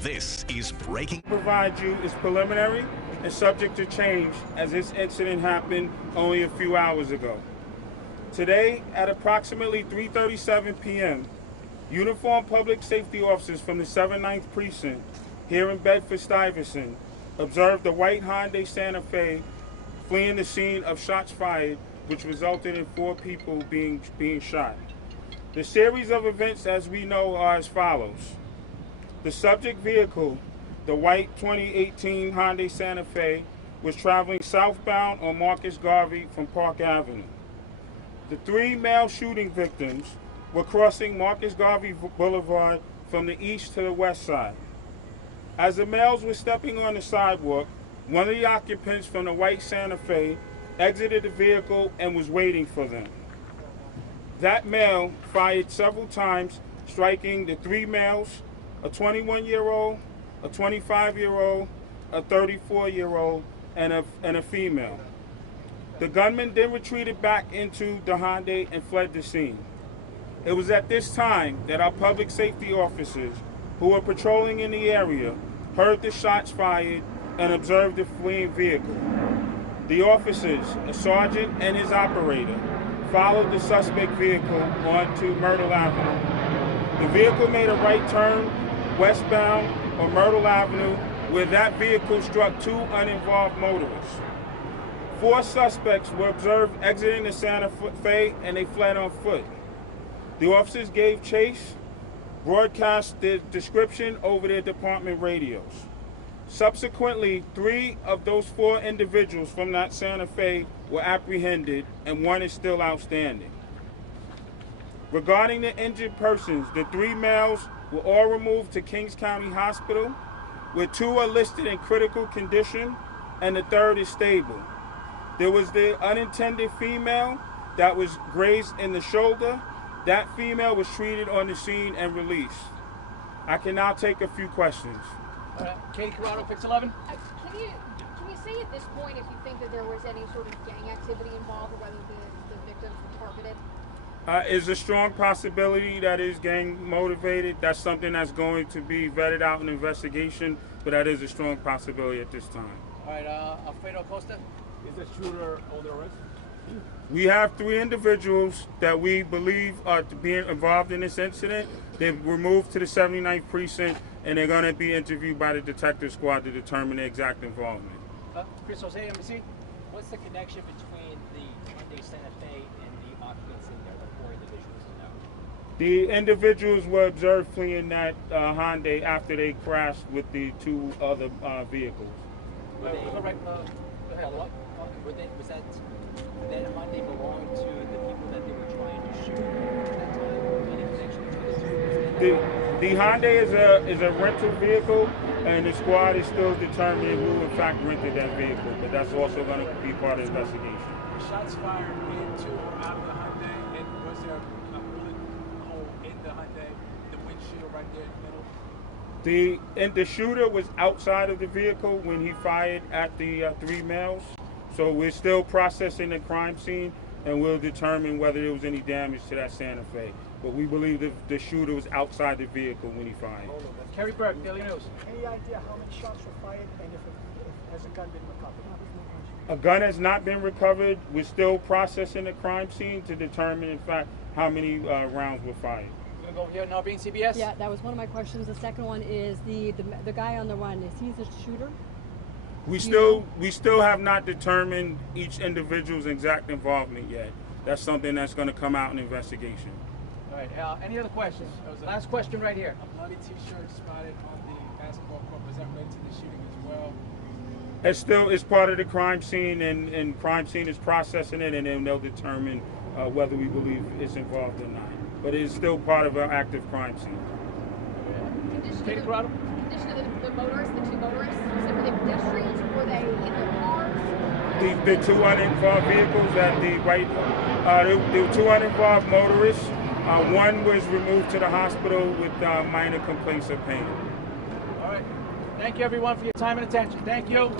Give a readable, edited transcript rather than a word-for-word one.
This is Breaking. Provide you is preliminary and subject to change as this incident happened only a few hours ago. Today at approximately 3:37 p.m., uniformed public safety officers from the 79th Precinct here in Bedford-Stuyvesant observed a white Hyundai Santa Fe fleeing the scene of shots fired, which resulted in 4 people being shot. The series of events, as we know, are as follows. The subject vehicle, the white 2018 Hyundai Santa Fe, was traveling southbound on Marcus Garvey from Park Avenue. The 3 male shooting victims were crossing Marcus Garvey Boulevard from the east to the west side. As the males were stepping on the sidewalk, one of the occupants from the white Santa Fe exited the vehicle and was waiting for them. That male fired several times, striking the 3 males, a 21-year-old, a 25-year-old, a 34-year-old, and a female. The gunman then retreated back into the Hyundai and fled the scene. It was at this time that our public safety officers, who were patrolling in the area, heard the shots fired and observed the fleeing vehicle. The officers, a sergeant and his operator, followed the suspect vehicle onto Myrtle Avenue. The vehicle made a right turn westbound on Myrtle Avenue, where that vehicle struck 2 uninvolved motorists. 4 suspects were observed exiting the Santa Fe and they fled on foot. The officers gave chase, broadcast their description over their department radios. Subsequently, 3 of those 4 individuals from that Santa Fe were apprehended and 1 is still outstanding. Regarding the injured persons, the 3 males were all removed to Kings County Hospital, where 2 are listed in critical condition and the 3rd is stable. There was the unintended female that was grazed in the shoulder. That female was treated on the scene and released. I can now take a few questions. Katie Corrado, Fix 11. Can you say at this point if you think that there was any sort of gang activity involved, or whether the victims were targeted? Is a strong possibility that is gang motivated. That's something that's going to be vetted out in investigation, but that is a strong possibility at this time. All right, Alfredo Acosta. Is the shooter under arrest? We have 3 individuals that we believe are being involved in this incident. They were moved to the 79th Precinct, and they're going to be interviewed by the detective squad to determine their exact involvement. Chris Jose, embassy. What's the connection between the Hyundai Santa Fe and the occupants in there, the 4 individuals now? The individuals were observed fleeing that Hyundai after they crashed with the 2 other vehicles. Did that Hyundai belong to the people that they were trying to shoot at that time? Any connection between the 2? The Hyundai is a rental vehicle, and the squad is still determining who in fact rented that vehicle, but that's also going to be part of the investigation. Shots fired into or out of the Hyundai, and was there a bullet hole in the Hyundai, the windshield right there in the middle? The shooter was outside of the vehicle when he fired at the 3 males. So we're still processing the crime scene, and we'll determine whether there was any damage to that Santa Fe. But we believe the shooter was outside the vehicle when he fired. Kerry Burke, Daily News. Any idea how many shots were fired and if has a gun been recovered? A gun has not been recovered. We're still processing the crime scene to determine, in fact, how many rounds were fired. We're going to go over here now, being CBS. Yeah, that was one of my questions. The second one is the guy on the run. Is he the shooter? We still have not determined each individual's exact involvement yet. That's something that's going to come out in investigation. All right. Any other questions? Last question right here. A bloody T-shirt spotted on the basketball court. Was that related to the shooting as well? It's part of the crime scene, and crime scene is processing it, and then they'll determine whether we believe it's involved or not. But it is still part of our active crime scene. Katie Corrado. Condition of the motorists, the 2 motorists, were they pedestrians or were they in their cars? The 2 uninvolved vehicles at the right, there were 2 uninvolved motorists. 1 was removed to the hospital with minor complaints of pain. All right. Thank you, everyone, for your time and attention. Thank you.